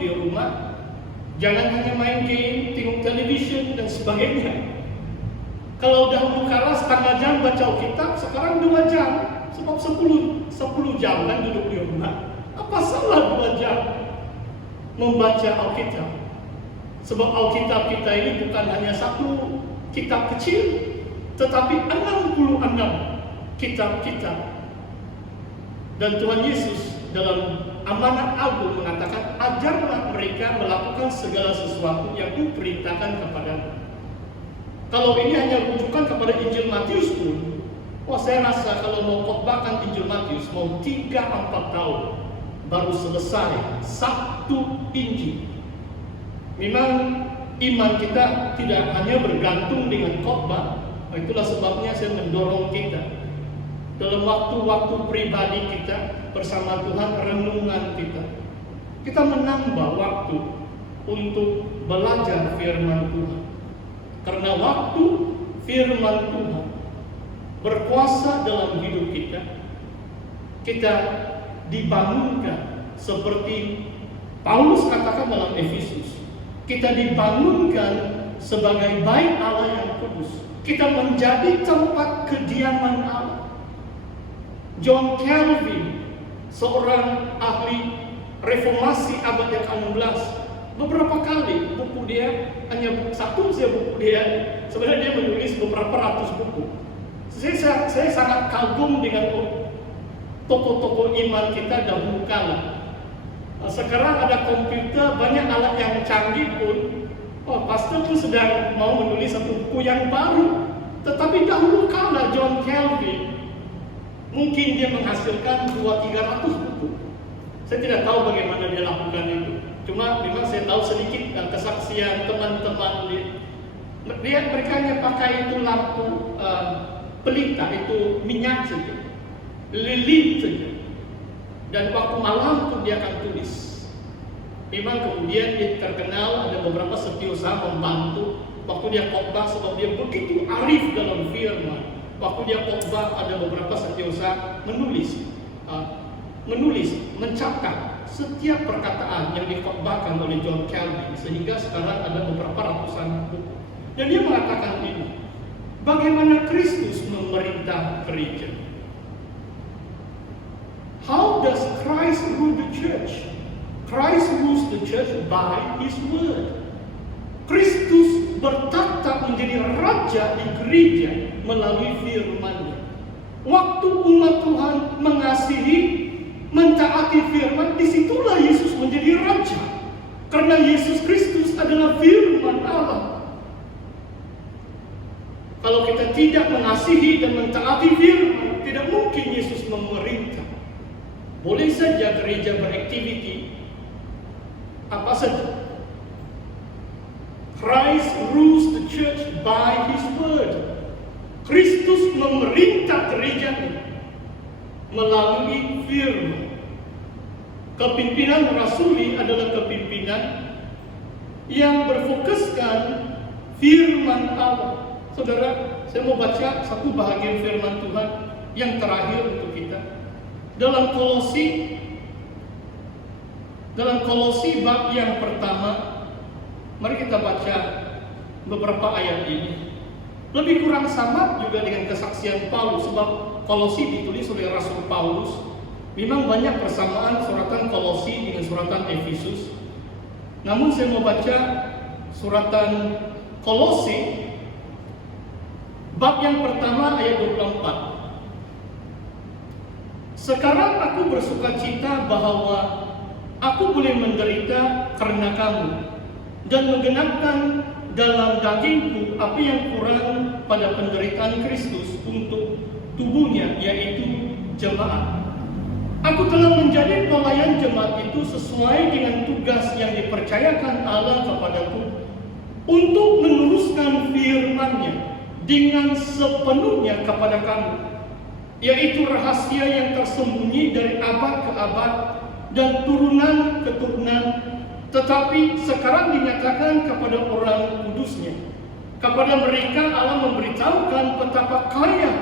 di rumah, jangan hanya main game, tengok television dan sebagainya. Kalau dahulu kala setengah jam baca Alkitab, sekarang 2 jam. Sebab 10 jam kan duduk di rumah. Apa salah 2 jam membaca Alkitab? Sebab Alkitab kita ini bukan hanya satu kitab kecil, tetapi 66 kitab-kitab. Dan Tuhan Yesus dalam amanat agung mengatakan, ajarlah mereka melakukan segala sesuatu yang kuperintahkan kepadamu. Kalau ini hanya rujukan kepada Injil Matius pun, saya rasa kalau mau khotbahkan Injil Matius mau 3-4 tahun baru selesai satu Injil. Memang iman kita tidak hanya bergantung dengan khotbah. Itulah sebabnya saya mendorong kita dalam waktu-waktu pribadi kita bersama Tuhan, renungan kita menambah waktu untuk belajar firman Tuhan. Karena waktu firman Tuhan berkuasa dalam hidup kita dibangunkan seperti Paulus katakan dalam Efesus, kita dibangunkan sebagai bait Allah yang kudus. Kita menjadi tempat kediaman Allah. John Calvin, seorang ahli reformasi abad yang ke-16, beberapa kali buku dia, hanya satu saja buku dia, sebenarnya dia menulis beberapa ratus buku. Saya sangat kagum dengan tokoh-tokoh iman kita dahulu kala. Sekarang ada komputer, banyak alat yang canggih pun, pastor pun sedang mau menulis satu buku yang baru. Tetapi dahulu kala John Calvin, mungkin dia menghasilkan 200-300 buku. Saya tidak tahu bagaimana dia lakukan itu. Cuma memang saya tahu sedikit kesaksian teman-teman mereka hanya pakai itu lampu pelita, itu minyak saja, lilin saja. Dan waktu malam pun dia akan tulis. Memang kemudian dia terkenal, ada beberapa setiausaha membantu waktu dia khotbah, sebab dia begitu arif dalam firman. Waktu dia khotbah ada beberapa setiausaha menulis, mencatat setiap perkataan yang dikhotbahkan oleh John Calvin, sehingga sekarang ada beberapa ratusan buku. Dan dia mengatakan ini, bagaimana Kristus memerintah gereja? How does Christ rule the church? Christ rules the church by His word. Kristus bertata menjadi raja di gereja melalui firman-Nya. Waktu umat Tuhan mengasihi, mentaati firman, disitulah Yesus menjadi raja. Karena Yesus Kristus adalah firman Allah. Kalau kita tidak mengasihi dan mentaati firman, tidak mungkin Yesus memerintah. Boleh saja gereja beraktiviti apa saja. Christ rules the church by His word. Kristus memerintah gereja melalui firman. Kepimpinan rasuli adalah kepimpinan yang berfokuskan firman Allah. Saudara, saya mau baca satu bahagian firman Tuhan yang terakhir untuk kita. Dalam Kolose bab yang pertama, mari kita baca beberapa ayat ini. Lebih kurang sama juga dengan kesaksian Paulus, sebab Kolose ditulis oleh Rasul Paulus. Memang banyak persamaan suratan Kolose dengan suratan Efesus. Namun saya mau baca suratan Kolose bab yang pertama ayat 24. Sekarang aku bersukacita bahwa aku boleh menderita karena kamu dan menggenapkan dalam dagingku apa yang kurang pada penderitaan Kristus untuk tubuhnya, yaitu jemaat. Aku telah menjadi pelayan jemaat itu sesuai dengan tugas yang dipercayakan Allah kepadaku untuk meneruskan firman-Nya dengan sepenuhnya kepada kamu, yaitu rahasia yang tersembunyi dari abad ke abad dan turunan ke turunan, tetapi sekarang dinyatakan kepada orang kudusnya. Kepada mereka Allah memberitahukan betapa kaya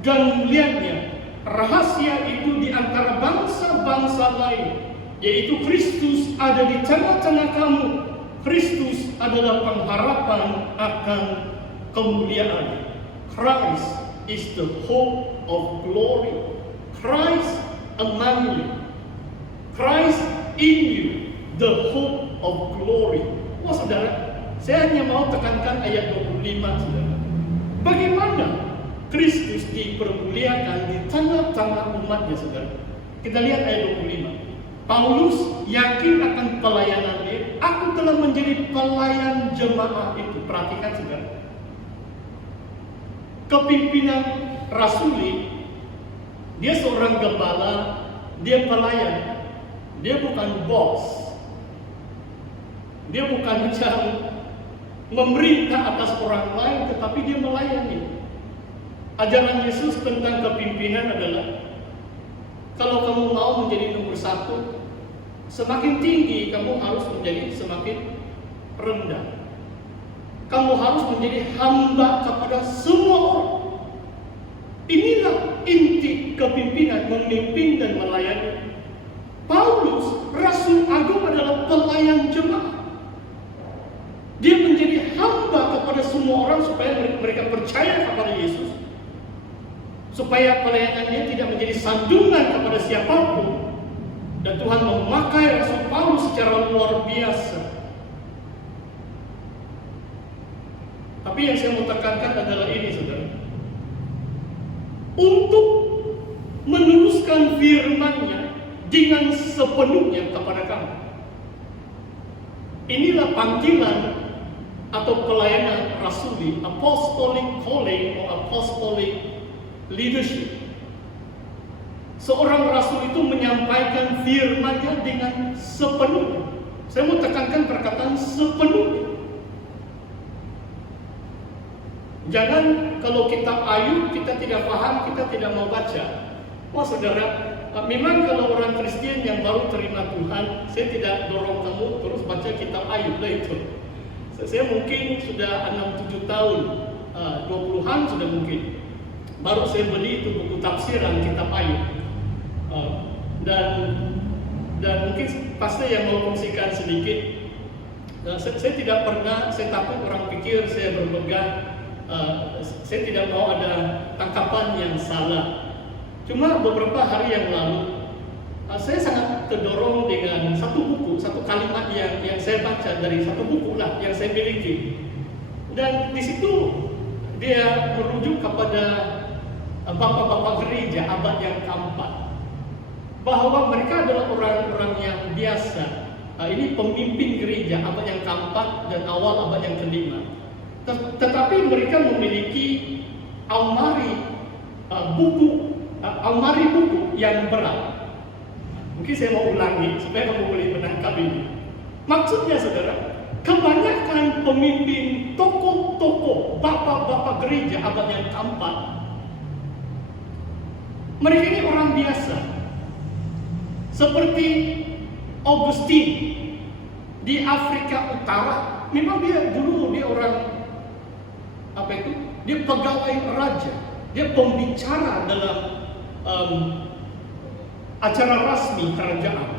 dan mulianya rahasia itu di antara bangsa-bangsa lain, yaitu Kristus ada di tengah-tengah kamu. Kristus adalah pengharapan akan kemuliaan. Christ is the hope of glory. Christ among you. Christ in you, the hope of glory. Wah saudara, saya hanya mau tekankan ayat 25 saudara. Bagaimana Kristus dipermuliakan di tengah-tengah umatnya saudara. Kita lihat ayat 25. Paulus yakin akan pelayanan dia. Aku telah menjadi pelayan jemaah itu. Perhatikan saudara. Kepimpinan rasuli, dia seorang gembala, dia pelayan. Dia bukan bos. Dia bukan yang memerintah atas orang lain, tetapi dia melayani. Ajaran Yesus tentang kepimpinan adalah, kalau kamu mau menjadi nomor satu, semakin tinggi kamu harus menjadi semakin rendah. Kamu harus menjadi hamba kepada semua orang. Inilah inti kepimpinan, memimpin dan melayani. Paulus, Rasul Agung adalah pelayan jemaah. Dia menjadi hamba kepada semua orang supaya mereka percaya kepada Yesus. Supaya pelayanannya tidak menjadi sandungan kepada siapapun. Dan Tuhan memakai Rasul Paulus secara luar biasa. Tapi yang saya mau tekankan adalah ini saudara. Untuk meneruskan firman-Nya dengan sepenuhnya kepada kamu. Inilah panggilan atau pelayanan rasuli, apostolic calling atau apostolic leadership. Seorang rasul itu menyampaikan firman-Nya dengan sepenuhnya. Saya mau tekankan perkataan sepenuhnya. Jangan kalau kitab Ayub kita tidak paham, kita tidak mau baca. Wah saudara, memang kalau orang Kristen yang baru terima Tuhan, saya tidak dorong kamu terus baca kitab Ayub lah itu. Saya mungkin sudah 6-7 tahun, 20-an sudah mungkin. Baru saya beli itu buku tafsiran kitab Ayub. Dan mungkin pasti yang mau kongsikan sedikit. Saya tidak pernah, saya takut orang pikir saya berpegang. Saya tidak mau ada tangkapan yang salah. Cuma beberapa hari yang lalu saya sangat terdorong dengan satu kalimat yang saya baca dari satu buku lah yang saya miliki. Dan di situ dia merujuk kepada bapak-bapak gereja abad yang keempat, bahwa mereka adalah orang-orang yang biasa. Ini pemimpin gereja abad yang keempat dan awal abad yang kelima. Tetapi mereka memiliki almari buku yang berat. Mungkin saya mau ulangi supaya kamu boleh menangkap ini. Maksudnya saudara, kebanyakan pemimpin tokoh-tokoh bapak-bapak gereja abad yang keempat, mereka ini orang biasa. Seperti Augustine di Afrika Utara, memang dia orang dia pegawai raja, dia pembicara dalam acara rasmi kerajaan.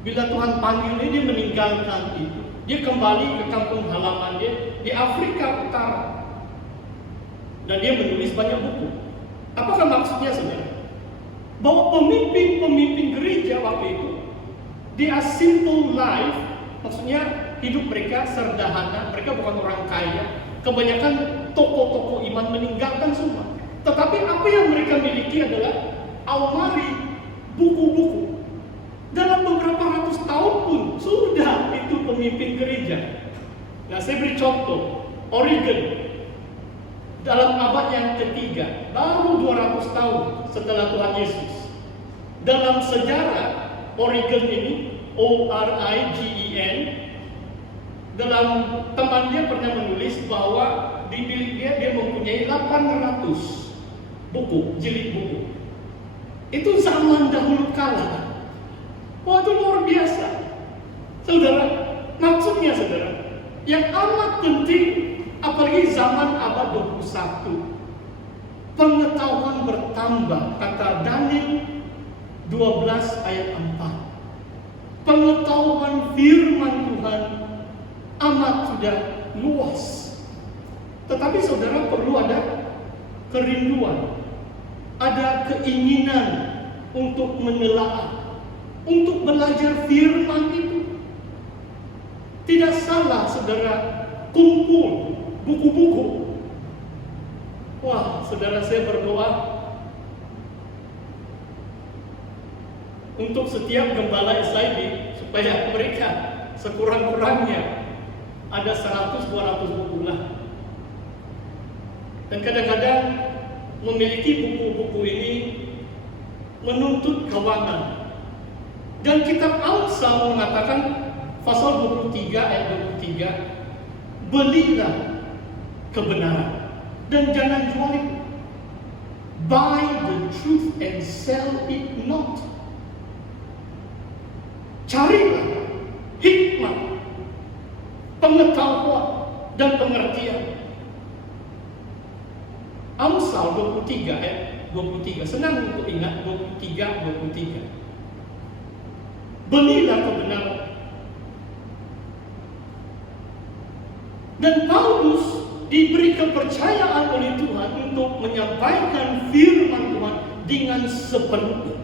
Bila Tuhan panggilnya, dia meninggalkan itu, dia kembali ke kampung halaman dia di Afrika Utara, dan dia menulis banyak buku. Apakah maksudnya saudara? Bahwa pemimpin gereja waktu itu, dia simple life, maksudnya hidup mereka sederhana, mereka bukan orang kaya. Kebanyakan tokoh-tokoh iman meninggalkan semua. Tetapi apa yang mereka miliki adalah almari buku-buku. Dalam beberapa ratus tahun pun sudah itu pemimpin gereja. Nah, saya beri contoh. Oregon dalam abad yang ketiga, baru 200 tahun setelah Tuhan Yesus. Dalam sejarah Oregon ini, Origen, dalam temannya pernah menulis bahwa di bilik dia mempunyai 800 buku, jilid buku. Itu zaman dahulu kala. Wah, itu luar biasa. Saudara, maksudnya saudara, yang amat penting, apalagi zaman abad 21, pengetahuan bertambah, kata Daniel 12 ayat 4. pengetahuan firman Tuhan amat sudah luas. Tetapi saudara perlu ada kerinduan, ada keinginan untuk menelaah, untuk belajar firman itu. Tidak salah saudara kumpul buku-buku. Wah, saudara, saya berdoa untuk setiap gembala SIB supaya mereka sekurang-kurangnya ada 100-200 buku lah. Dan kadang-kadang memiliki buku-buku ini menuntut kawangan. Dan kitab Amsal mengatakan pasal 23 ayat 23, belilah kebenaran dan jangan jual itu. Buy the truth and sell it not. Carilah hikmah, pengetahuan dan pengertian. Amsal 23 ayat 23. Senang untuk ingat 23. Belilah kebenaran. Dan Paulus diberi kepercayaan oleh Tuhan untuk menyampaikan firman Tuhan dengan sepenuhnya.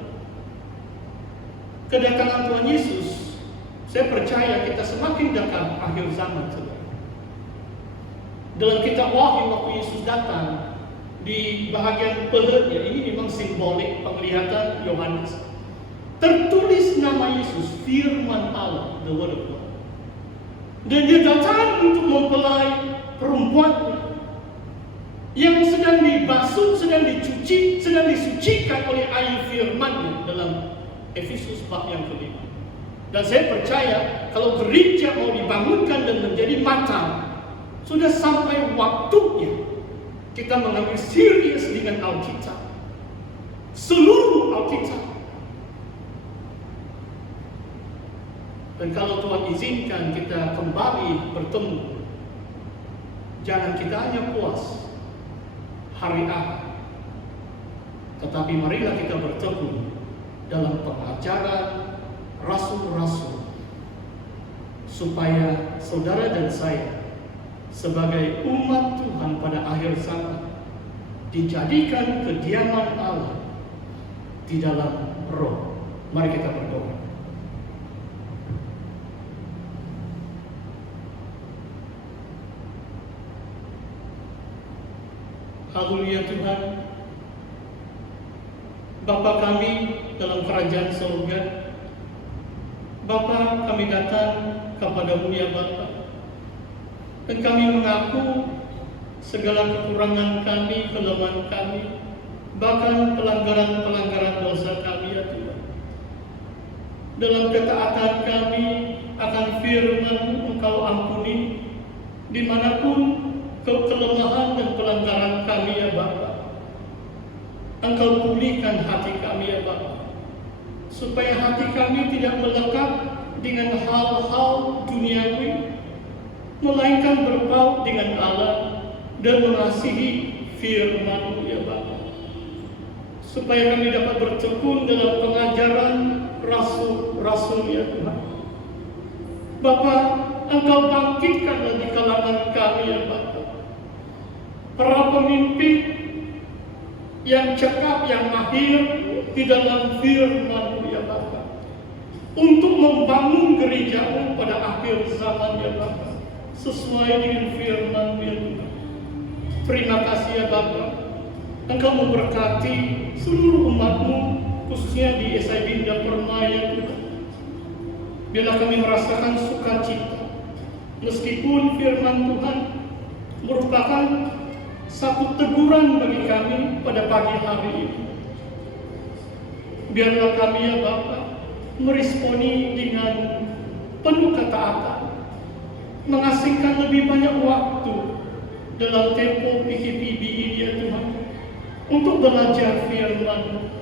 Kedatangan Tuhan Yesus, saya percaya kita semakin dekat akhir zaman, saudara. Dalam kitab Wahyu waktu Yesus datang, di bahagian peletnya, ini memang simbolik penglihatan Yohanes, tertulis nama Yesus, firman Allah, the word of God. Dan dia datang untuk mempelai perempuan yang sedang dibasuh, sedang dicuci, sedang disucikan oleh air firman dalam Efesus bab yang kelima. Dan saya percaya kalau gereja mau dibangunkan dan menjadi matang, sudah sampai waktunya kita mengambil serius dengan Alkitab, seluruh Alkitab. Dan kalau Tuhan izinkan kita kembali bertemu, jangan kita hanya puas hari Ahad, tetapi marilah kita bertemu dalam pengajaran rasul-rasul, supaya saudara dan saya sebagai umat Tuhan pada akhir zaman dijadikan kediaman Allah di dalam roh. Mari kita berdoa. Haleluya Tuhan, Bapa kami dalam kerajaan surga, Bapa, kami datang kepadamu ya Bapa, dan kami mengaku segala kekurangan kami, kelemahan kami, bahkan pelanggaran-pelanggaran dosa kami ya Tuhan. Dalam ketaatan kami akan firman-Mu Engkau ampuni, dimanapun kelemahan dan pelanggaran kami ya Bapa. Engkau pulihkan hati kami ya Bapa, supaya hati kami tidak melekat dengan hal-hal duniawi, melainkan berpaut dengan Allah dan mengasihi firman-Mu ya Bapa, supaya kami dapat bertekun dalam pengajaran rasul-rasul ya Tuhan. Bapa, Engkau bangkitkanlah di kalangan kami ya Bapa para pemimpin yang cekap, yang mahir di dalam firman-Mu ya Bapa, untuk membangun gereja-Mu pada akhir zaman ya Bapa, sesuai dengan firman-Mu ya Tuhan. Terima kasih ya Bapa, Engkau memberkati seluruh umat-Mu, khususnya di SIB Indah Permai ya Tuhan. Biarlah kami merasakan sukacita, meskipun firman Tuhan merupakan satu teguran bagi kami pada pagi hari ini. Biarlah kami ya Bapa meresponi dengan penuh ketaatan, mengasingkan lebih banyak waktu dalam tempo PKPB ini ya Tuhan, untuk belajar firman,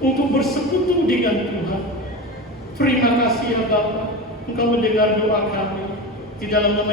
untuk bersekutu dengan Tuhan. Terima kasih ya Bapa, Engkau mendengar doa kami di dalam nama